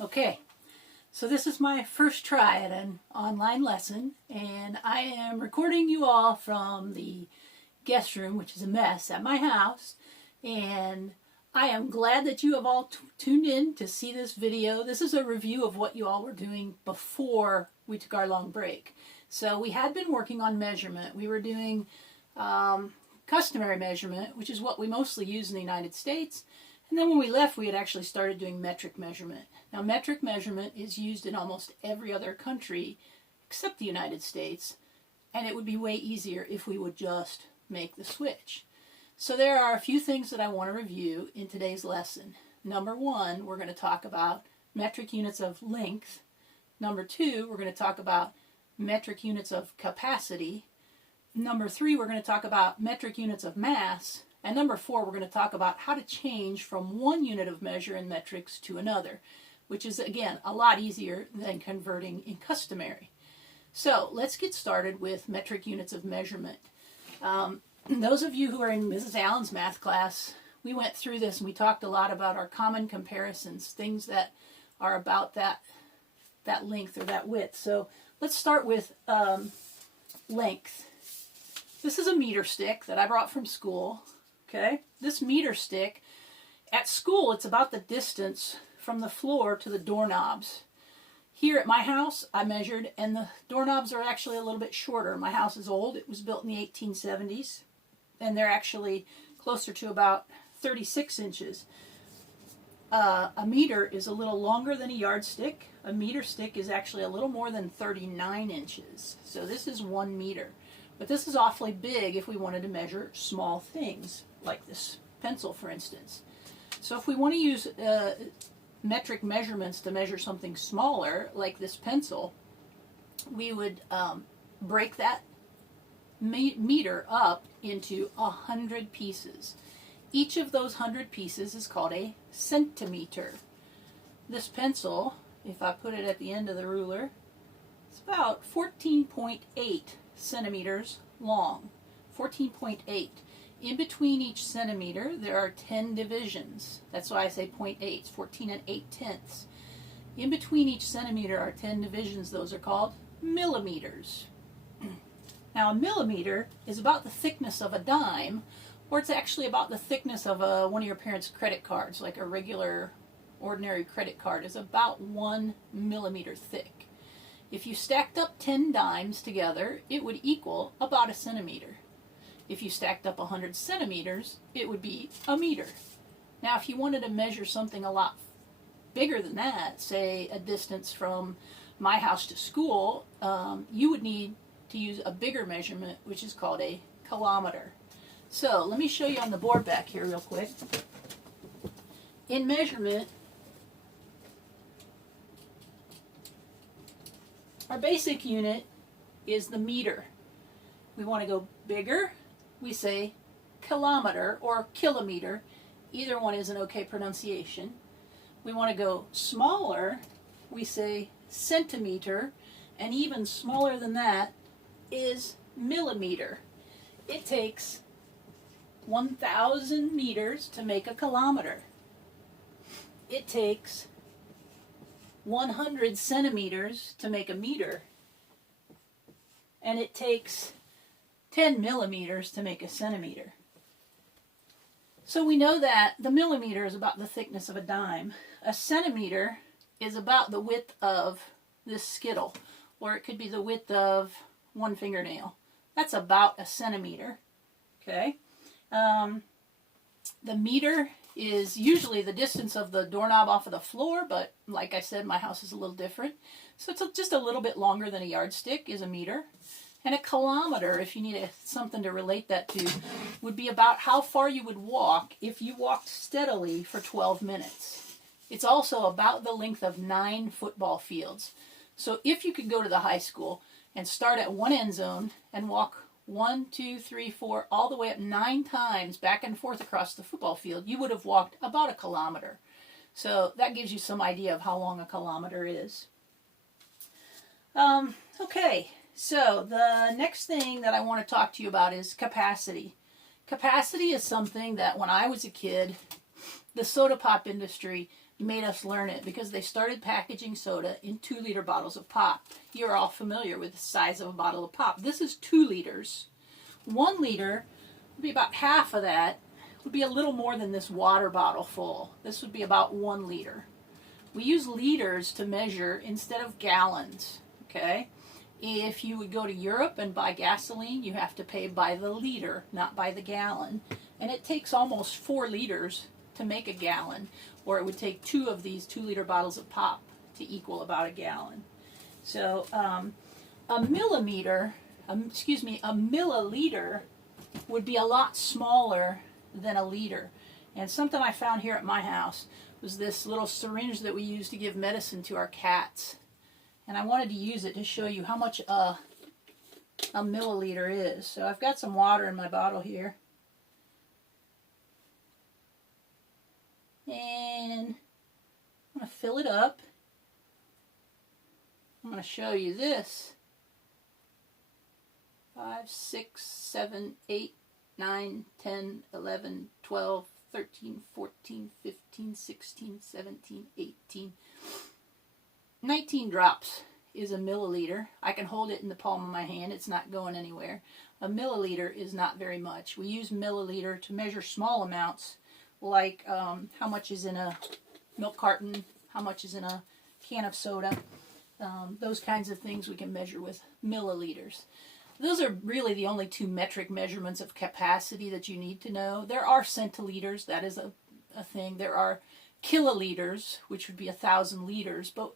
Okay, so this is my first try at an online lesson, and I am recording you all from the guest room, which is a mess, at my house, and I am glad that you have all tuned in to see this video. This is a review of what you all were doing before we took our long break. So we had been working on measurement. We were doing customary measurement, which is what we mostly use in the United States. And then when we left, we had actually started doing metric measurement. Now, metric measurement is used in almost every other country except the United States, and it would be way easier if we would just make the switch. So there are a few things that I want to review in today's lesson. Number one, we're going to talk about metric units of length. Number two, we're going to talk about metric units of capacity. Number three, we're going to talk about metric units of mass. And number four, we're going to talk about how to change from one unit of measure in metrics to another, which is, again, a lot easier than converting in customary. So let's get started with metric units of measurement. Those of you who are in Mrs. Allen's math class, we went through this and we talked a lot about our common comparisons, things that are about that length or that width. So let's start with length. This is a meter stick that I brought from school. Okay, this meter stick, at school, it's about the distance from the floor to the doorknobs. Here at my house, I measured, and the doorknobs are actually a little bit shorter. My house is old. It was built in the 1870s, and they're actually closer to about 36 inches. A meter is a little longer than a yardstick. A meter stick is actually a little more than 39 inches. So this is 1 meter. But this is awfully big if we wanted to measure small things, like this pencil, for instance. So if we want to use metric measurements to measure something smaller, like this pencil, we would break that meter up into 100 pieces. Each of those 100 pieces is called a centimeter. This pencil, if I put it at the end of the ruler, it's about 14.8 centimeters long. 14.8. In between each centimeter, there are 10 divisions. That's why I say 0.8. It's 14 and 8/10. In between each centimeter are 10 divisions. Those are called millimeters. Now, a millimeter is about the thickness of a dime, or it's actually about the thickness of one of your parents' credit cards, like a regular, ordinary credit card is about 1 millimeter thick. If you stacked up 10 dimes together, it would equal about a centimeter. If you stacked up 100 centimeters, it would be a meter. Now, if you wanted to measure something a lot bigger than that, say a distance from my house to school, you would need to use a bigger measurement, which is called a kilometer. So let me show you on the board back here real quick. In measurement, our basic unit is the meter. We want to go bigger, we say kilometer or kilometer. Either one is an okay pronunciation. We want to go smaller, we say centimeter, and even smaller than that is millimeter. It takes 1,000 meters to make a kilometer. It takes 100 centimeters to make a meter, and it takes 10 millimeters to make a centimeter. So we know that the millimeter is about the thickness of a dime. A centimeter is about the width of this skittle, or it could be the width of one fingernail. That's about a centimeter. Okay. The meter is usually the distance of the doorknob off of the floor, but like I said, my house is a little different. So it's just a little bit longer than a yardstick is a meter. And a kilometer, if you need something to relate that to, would be about how far you would walk if you walked steadily for 12 minutes. It's also about the length of 9 football fields. So if you could go to the high school and start at one end zone and walk 1, 2, 3, 4, all the way up 9 times back and forth across the football field, you would have walked about a kilometer. So that gives you some idea of how long a kilometer is. Okay, so the next thing that I want to talk to you about is capacity. Capacity is something that when I was a kid, the soda pop industry made us learn it because they started packaging soda in 2-liter bottles of pop. You're all familiar with the size of a bottle of pop. This is 2 liters. 1 liter would be about half of that. Would be a little more than this water bottle full. This would be about 1 liter. We use liters to measure instead of gallons, okay? If you would go to Europe and buy gasoline, you have to pay by the liter, not by the gallon. And it takes almost 4 liters to make a gallon, or it would take 2 of these 2-liter bottles of pop to equal about a gallon. So a milliliter would be a lot smaller than a liter. And something I found here at my house was this little syringe that we use to give medicine to our cats. And I wanted to use it to show you how much a milliliter is. So I've got some water in my bottle here. And I'm going to fill it up. I'm going to show you this. 5, 6, 7, 8, 9, 10, 11, 12, 13, 14, 15, 16, 17, 18, 19 drops is a milliliter. I can hold it in the palm of my hand. It's not going anywhere. A milliliter is not very much. We use milliliter to measure small amounts, like how much is in a milk carton, how much is in a can of soda. Those kinds of things we can measure with milliliters. Those are really the only 2 metric measurements of capacity that you need to know. There are centiliters, that is a thing. There are kiloliters, which would be 1,000 liters, but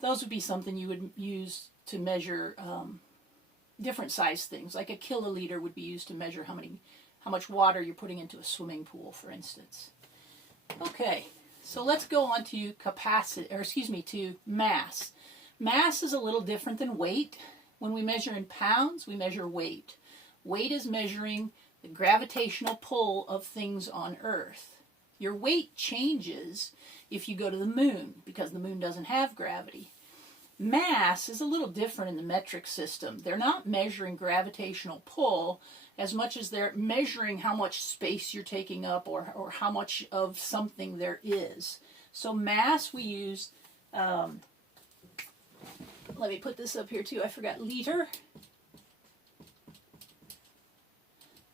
those would be something you would use to measure different size things. Like a kiloliter would be used to measure how much water you're putting into a swimming pool, for instance. Okay, so let's go on to to mass. Mass is a little different than weight. When we measure in pounds, we measure weight. Weight is measuring the gravitational pull of things on Earth. Your weight changes if you go to the moon, because the moon doesn't have gravity. Mass is a little different in the metric system. They're not measuring gravitational pull as much as they're measuring how much space you're taking up or how much of something there is. So mass we use, let me put this up here too, I forgot, liter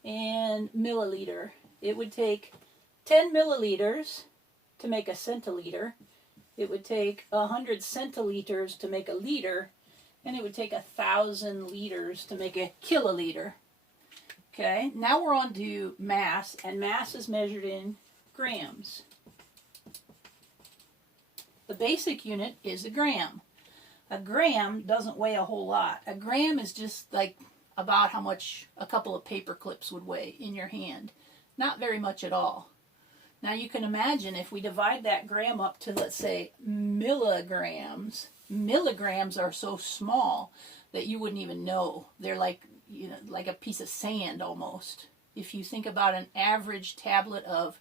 and milliliter. It would take 10 milliliters to make a centiliter. It would take 100 centiliters to make a liter, and it would take 1,000 liters to make a kiloliter. Okay, now we're on to mass, and mass is measured in grams. The basic unit is a gram. A gram doesn't weigh a whole lot. A gram is just like about how much a couple of paper clips would weigh in your hand. Not very much at all. Now you can imagine if we divide that gram up to, let's say, milligrams. Milligrams are so small that you wouldn't even know. They're like, like a piece of sand almost. If you think about an average tablet of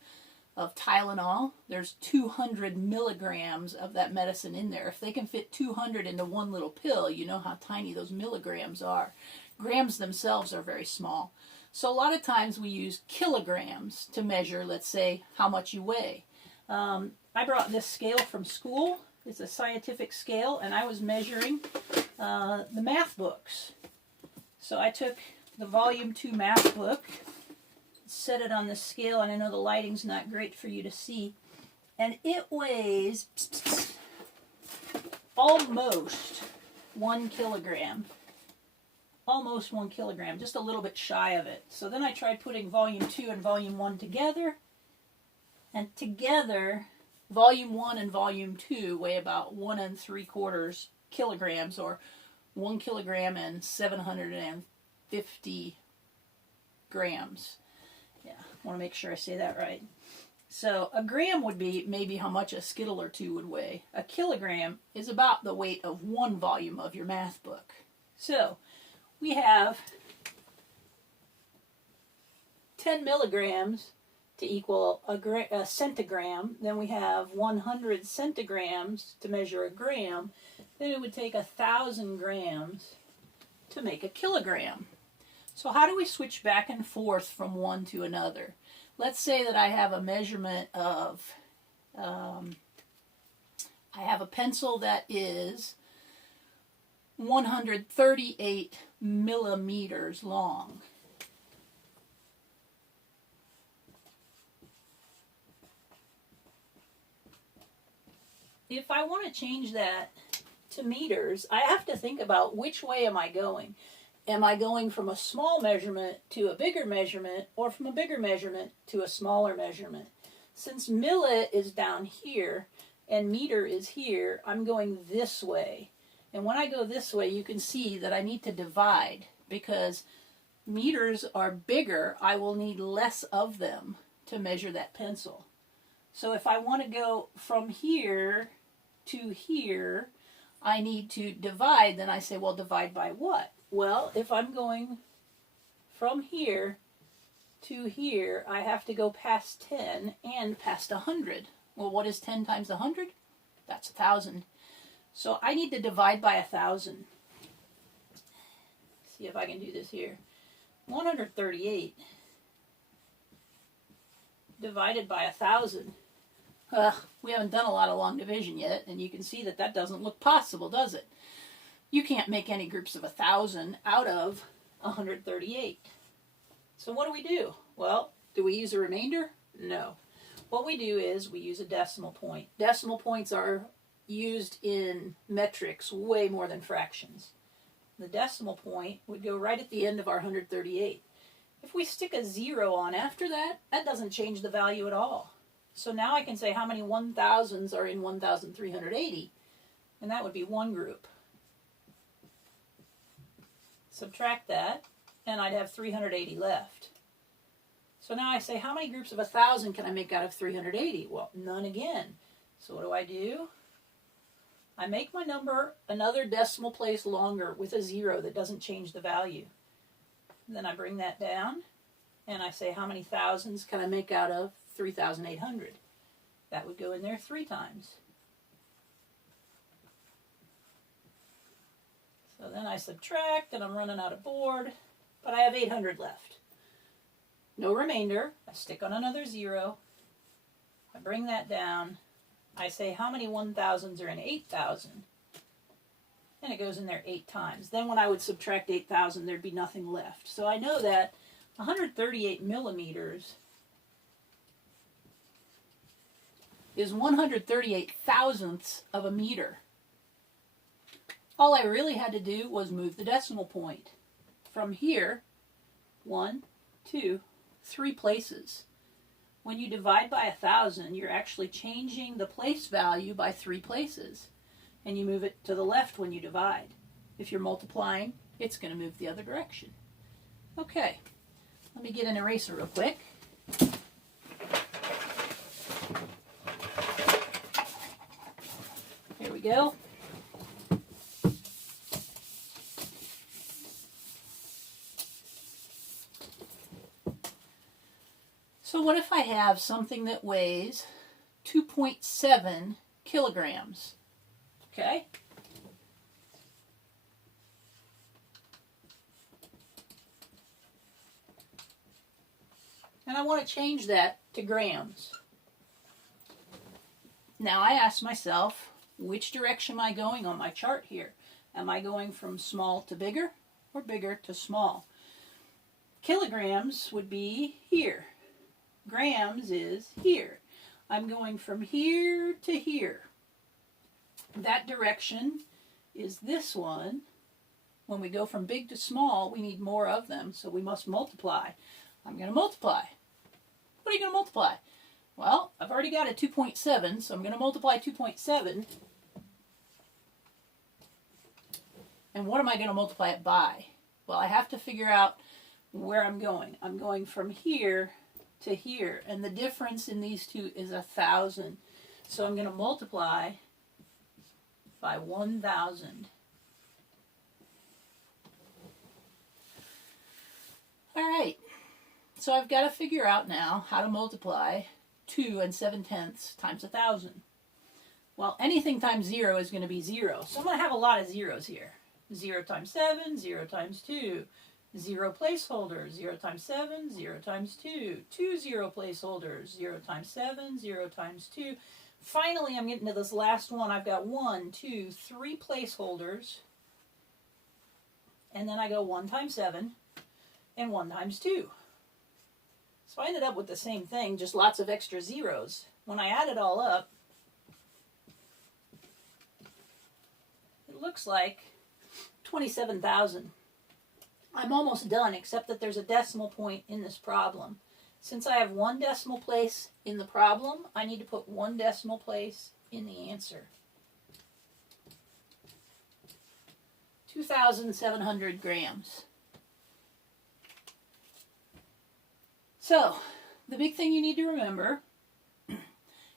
Tylenol, there's 200 milligrams of that medicine in there. If they can fit 200 into one little pill, you know how tiny those milligrams are. Grams themselves are very small. So a lot of times we use kilograms to measure, let's say, how much you weigh. I brought this scale from school. It's a scientific scale, and I was measuring the math books. So I took the volume 2 math book, set it on the scale, and I know the lighting's not great for you to see, and it weighs almost 1 kilogram. Almost 1 kilogram, just a little bit shy of it. So then I tried putting volume 2 and volume 1 together, and together volume 1 and volume 2 weigh about 1 3/4 kilograms, or 1 kilogram and 750 grams. Yeah, I want to make sure I say that right. So a gram would be maybe how much a Skittle or 2 would weigh. A kilogram is about the weight of 1 volume of your math book. So we have 10 milligrams to equal a centigram. Then we have 100 centigrams to measure a gram. Then it would take 1,000 grams to make a kilogram. So how do we switch back and forth from one to another? Let's say that I have a measurement of I have a pencil that is 138 millimeters long. If I want to change that to meters, I have to think about which way am I going. Am I going from a small measurement to a bigger measurement, or from a bigger measurement to a smaller measurement? Since milli is down here and meter is here, I'm going this way. And when I go this way, you can see that I need to divide, because meters are bigger, I will need less of them to measure that pencil. So if I want to go from here to here, I need to divide. Then I say, well, divide by what? Well, if I'm going from here to here, I have to go past 10 and past 100. Well, what is 10 times 100? That's 1,000. So I need to divide by 1,000. See if I can do this here. 138 divided by 1,000. We haven't done a lot of long division yet, and you can see that that doesn't look possible, does it? You can't make any groups of 1,000 out of 138. So what do? Well, do we use a remainder? No. What we do is we use a decimal point. Decimal points are used in metrics way more than fractions. The decimal point would go right at the end of our 138. If we stick a 0 on after that, that doesn't change the value at all. So now I can say how many 1,000s are in 1,380, and that would be one group. Subtract that, and I'd have 380 left. So now I say, how many groups of 1,000 can I make out of 380? Well, none again. So what do? I make my number another decimal place longer with a 0 that doesn't change the value. And then I bring that down, and I say, how many thousands can I make out of 3,800? That would go in there 3 times. So then I subtract, and I'm running out of board, but I have 800 left. No remainder. I stick on another 0. I bring that down. I say, how many 1,000s are in 8,000? And it goes in there 8 times. Then when I would subtract 8,000, there'd be nothing left. So I know that 138 millimeters is 138 thousandths of a meter. All I really had to do was move the decimal point. From here, 1, 2, 3 places. When you divide by 1,000, you're actually changing the place value by 3 places. And you move it to the left when you divide. If you're multiplying, it's going to move the other direction. Okay, let me get an eraser real quick. Here we go. So what if I have something that weighs 2.7 kilograms? Okay. And I want to change that to grams. Now I ask myself, which direction am I going on my chart here? Am I going from small to bigger or bigger to small? Kilograms would be here. Grams is here. I'm going from here to here. That direction is this one. When we go from big to small, we need more of them, so we must multiply. I'm going to multiply. What are you going to multiply? Well, I've already got a 2.7, so I'm going to multiply 2.7. And what am I going to multiply it by? Well, I have to figure out where I'm going. I'm going from here to here, and the difference in these two is 1,000. So I'm going to multiply by 1,000. All right, so I've got to figure out now how to multiply 2 7/10 times 1,000. Well, anything times 0 is going to be 0, so I'm going to have a lot of zeros here. 0 times 7, 0 times 2. 0 placeholders, 0 times 7, 0 times 2. 2 0 placeholders, 0 times 7, 0 times 2. finally I'm getting to this last one. I've got 1, 2, 3 placeholders. And then I go 1 times 7 and 1 times 2. So I ended up with the same thing, just lots of extra zeros. When I add it all up, it looks like 27,000. I'm almost done, except that there's a decimal point in this problem. Since I have 1 decimal place in the problem, I need to put 1 decimal place in the answer. 2,700 grams. So, the big thing you need to remember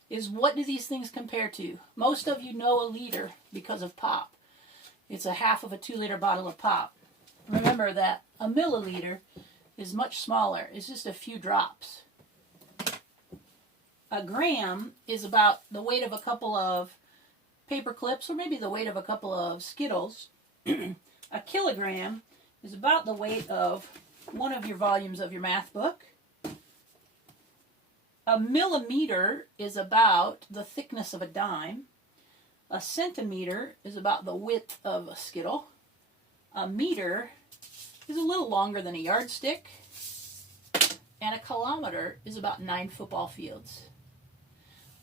is, what do these things compare to? Most of you know a liter because of pop. It's a half of a 2-liter bottle of pop. Remember that a milliliter is much smaller. It's just a few drops. A gram is about the weight of a couple of paper clips, or maybe the weight of a couple of Skittles. A kilogram is about the weight of one of your volumes of your math book. A millimeter is about the thickness of a dime. A centimeter is about the width of a Skittle. A meter is a little longer than a yardstick. And a kilometer is about 9 football fields.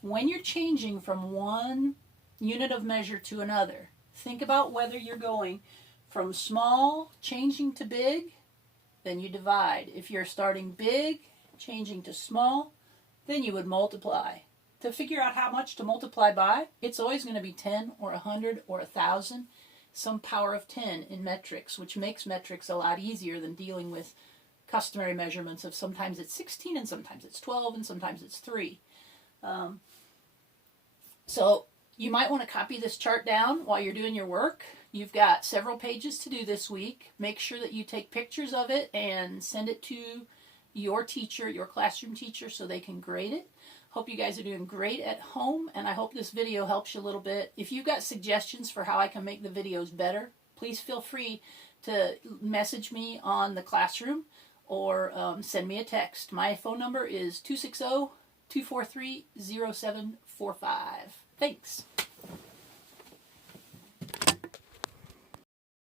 When you're changing from one unit of measure to another, think about whether you're going from small, changing to big, then you divide. If you're starting big, changing to small, then you would multiply. To figure out how much to multiply by, it's always going to be 10 or 100 or 1,000, some power of 10 in metrics, which makes metrics a lot easier than dealing with customary measurements of sometimes it's 16 and sometimes it's 12 and sometimes it's 3. So you might want to copy this chart down while you're doing your work. You've got several pages to do this week. Make sure that you take pictures of it and send it to your teacher, your classroom teacher, so they can grade it. Hope you guys are doing great at home, and I hope this video helps you a little bit. If you've got suggestions for how I can make the videos better, please feel free to message me on the classroom or send me a text. My phone number is 260-243-0745. Thanks.